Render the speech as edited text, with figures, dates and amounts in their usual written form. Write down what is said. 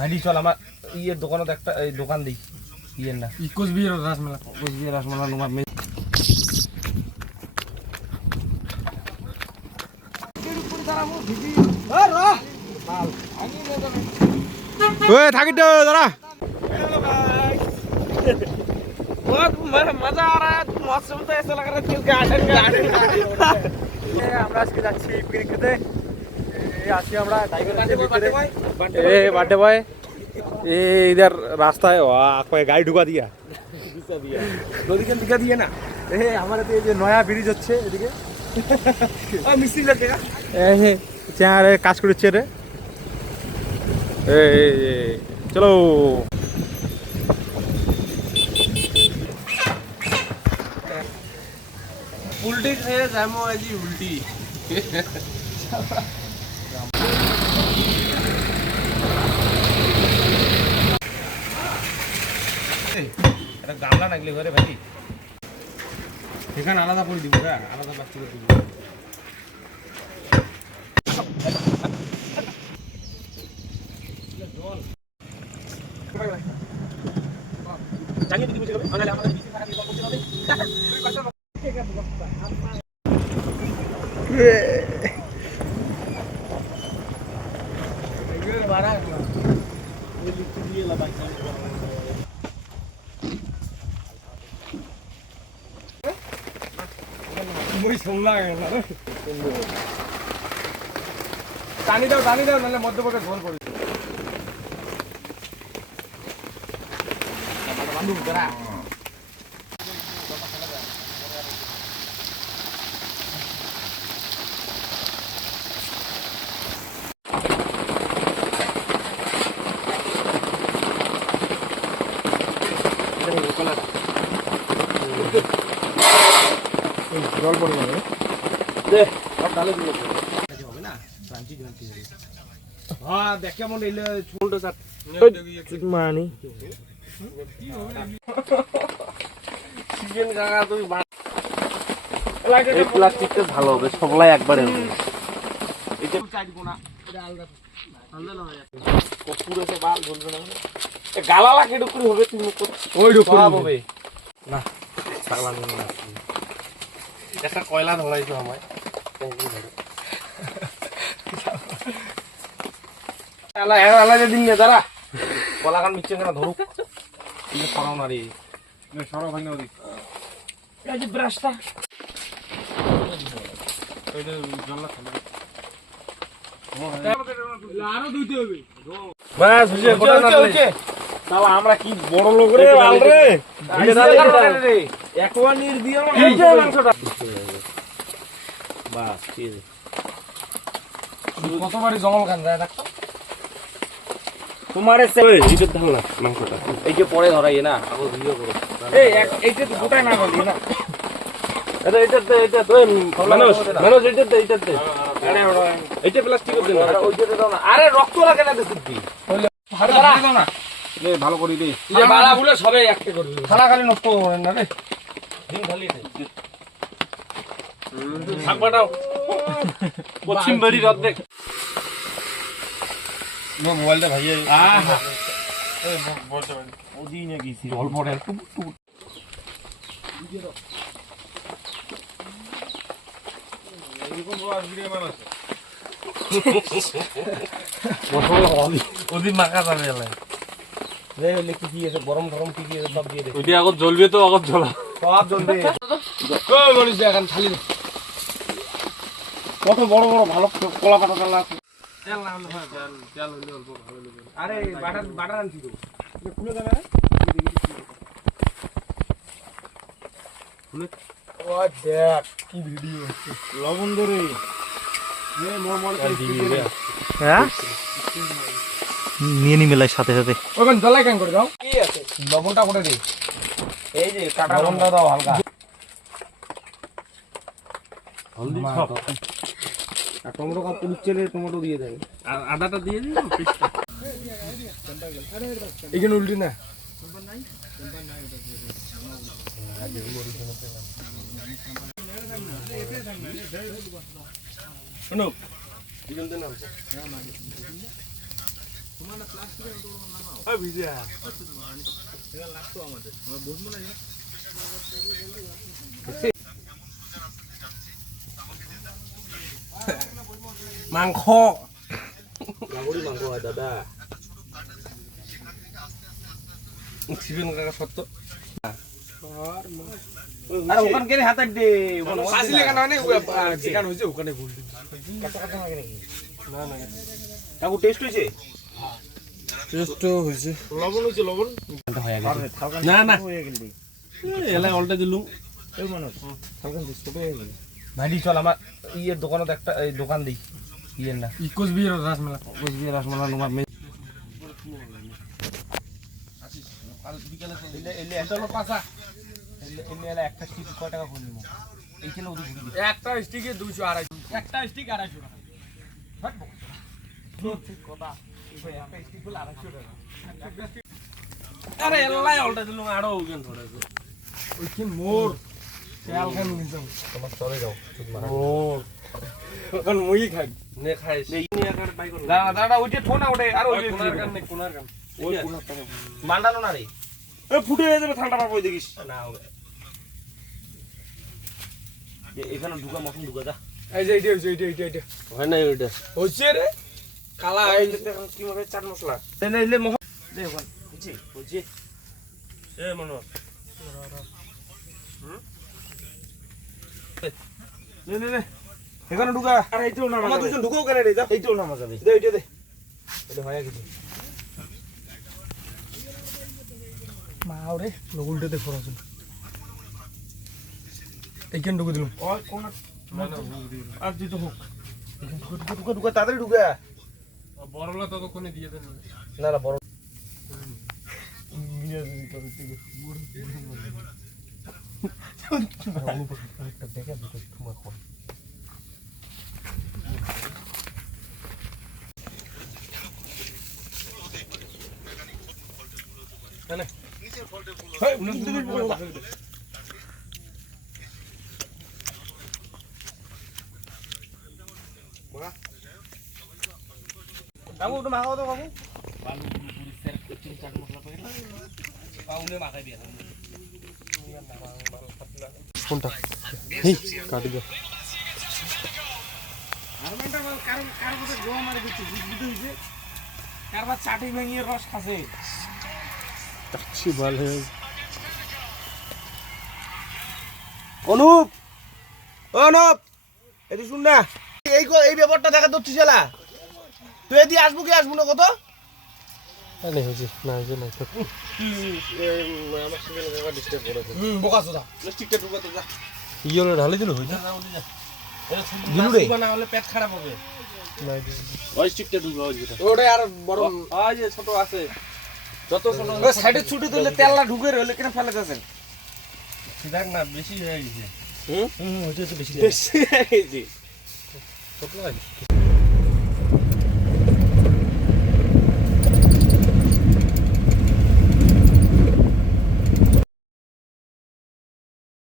ভাই চল আমার ইয়ের দোকানত একটা এই দোকান দিই ইয়ের না কোচবিহার রসমালাই তোমার থাকি তো দাদা मजा आ रहा है मौसम तो ऐसा लग रहा है कि गार्डन আমরা আজকে যাচ্ছি পিকনিক খেতে আজকে আমরা बाटे बॉय ये इधर रास्ता है वाह कोई गाड़ी ढुका दिया दिखा दिया ना हमारे तो ये जो नया ब्रिज হচ্ছে এদিকে मिस्त्री लगेगा চেয়ারে কাজ করছে রে চলো उल्टी खाया जामो जी उल्टी এটা গামলা নাগলি ঘরে ভাই এখানে আলাদা করে দিব হ্যাঁ আলাদা বাচ্চা করে দিব জানিয়ে দিবি বুঝে গেল আনালে আমাদের বিসি থাকা দিয়ে করতে হবে টানি দাও নাহলে মধ্যপক্ষে গোল করে বান্ধব করা জল পড়ে যাবে দে আর ডালে দিলে হবে না ক্রাঞ্চি হ্যাঁ দেখ কেমন এলে ছোট চাট মানি চিকেন কাকা তুই এই প্লাস্টিকটা ভালো হবে সবলাই একবারে হবে এটা চাইবো না এটা আলাদা আলাদা হয়ে যাবে পুরো সব বাল বলবে না এ গালা লাগে ডুকুরি হবে তুমি ওই ডুকুরি হবে না ছাগলা নিয়ে না একটা কয়লা ধরাইছো আমায় আলা দিন না দাঁড়া কলাকান মিচ্ছে কেন ধরুক তুমি সরাও না রে সরো ভাই না ওদিক এই যে ব্রাশটা ওইটা জল খাবে আরো দুইতে হবে বাস বুঝে হচ্ছে তাহলে আমরা কি বড় লোক রে আল রে রে একবার নির দিও এই যে মাংসটা বাস ঠিক আছে কতবারই জঙ্গল খান যায় দেখো তোমারে এইটা ঢাল না মাংসটা এই যে পরে ধরাই না আগে ভিডিও করো এই এইটা তো গোটায় না গলি না আরে এটা তো মানুষ এইটাতে আরে এইটা প্লাস্টিকের দিন আরে ওইটা দাও না আরে রক্ত লাগে না দেখি হইলে ভালো দাও না নে ভালো করে দে এই যে বালা গুলো সবাই একটা করবে খালা খালি নষ্ট করেন না রে দিন খালি দে থাকবাটাও পশ্চিম বাড়ি রাত দেখ নো মোবাইলটা ভাইয়া আহা এই বলতে পারি ওদি না গিয়েছি জল পড়ে একটু এরকম বড় ভিডিও বানাস ওদিন মাখা যাবে এলাই রে লিখি কি আছে গরম কি আছে সব দিয়ে দে ওইটা আগত জ্বলবে তো আগত জ্বলা সব জ্বলবে কই বলিস এখন খালি কত বড় ভালো কলা পাতা চাল আছে তেল না হলে হয় তেল হলে অল্প ভালো লাগে আরে বাটার আনছি তো খুলে যাবে না খুলে ও দেখ কি ভিডিও লবণ ধরে নে মোর হ্যাঁ নিয়ে নি মেলাই সাথে সাথে ওখান জলাই কেন করে দাও কি আছে লবণটা করে দে এই যে কাটা লবণটা দাও হালকা হলদি সব আর টমেটো কাপ পুড়িয়ে টমেটো দিয়ে দেবে আর আদাটা দিয়ে দিন এইখানে উল্টি না শোনো মাংস গাহৰি মাংস হয় দাদা চিকেন কাকা সত্য আরে ওখান কেনে হাত দে ওখানে ফাসিলে কেন মানে চিকেন হইছে ওখানে গোল কাঁচা কাঁচা লাগে নাকি না না কাকু টেস্ট হইছে টেস্ট হইছে লবণ হইছে লবণ না না হয়ে গেল এলা উল্টা দিলুম এই মানুষ হালকা ছোট হয়ে গেল ভাইডি চল আমার ইয়ের দোকানত একটা এই দোকান দেই ইয়ের না ইকোস বিয়ের রাসমেলা কোচবিহার রসমালাই তোমার মেয়ে একটা স্টিক কয় টাকা করে নিবো এইখানে ওদের ঘুরি একটা স্টিকে 200 250 একটা স্টিক 250 টাকা কথা একটা স্টিক হলো 250 টাকা আরে এলাই উল্টা দিলুম আরো ওজন ধরে ওইখান মোর তেল খান নিছাম তোমার চলে যাও ও এখন মুই খাই নে খাইস নে আকার বাই করব দাদা দাদা ওই যে ঠোনা ওঠে আর ওই যে কোনার কান নে কোনার কান ওই কোনার টাকা মান্ডানো না রে এ ফুটে হয়ে যাবে ঠান্ডা পাবো দেখিস না হবে এখানে ঢুকা মতন ঢুকা যা এই যে এইটা হয় না ওইটা হইছে রে কালা এই কি মনে চাট মশলা নে নে মোহ দে ওখান বুঝছি বুঝছি এ মনো নে নে নে এখানে ঢুকা আরে এইটাও না আমার দুজন ঢুকাও কেন রে যা এইটাও নামা যাবে দে এইটা দে এটা হয়ে গেছে মাও রে উল্টে দে ফরাজন এইখান ঢুকে দিলাম ওই কোন আর তুই তো হোক ঢুকা ঢুকা ঢুকা তাড়াতাড়ি ঢুকা বড়লা ততক্ষণে দিয়ে দেন না না বড় দেখে দুটো তোমার কোন কাকু একটু মাখাও তো কাকু পাউনে মাখাই দিয়া কোনটা হেই কাটি দাও কারবার চাটি ভেঙিয়ে রস খাসে টাচ্ছি ভালো অনুপ অনুপ এটি শুন না এই ব্যাপারটা দেখা দচ্ছি চালা তুই এদি আসবো কি আসবো না কত আরে হইছে না হইছে না আমার সিজন কাকা ডিস্টার্ব করেছে বোকা সুদা প্লাস্টিকটা ঢুকাতে যা ইয়োলে ঢালে দিল হইছে দিলু রে না হলে পেট খারাপ হবে নাই ওই স্টিকটা ঢুকলো ওই যেটা ওটা আর বড় ওই যে ছোট আছে যত ছোট ওই সাইডে ছুটি দিলে তেলটা ঢুকে রইলে কেন ফেলে যাচ্ছেন দেখ না বেশি হয়ে গেছে হইছে বেশি বেশি ছোট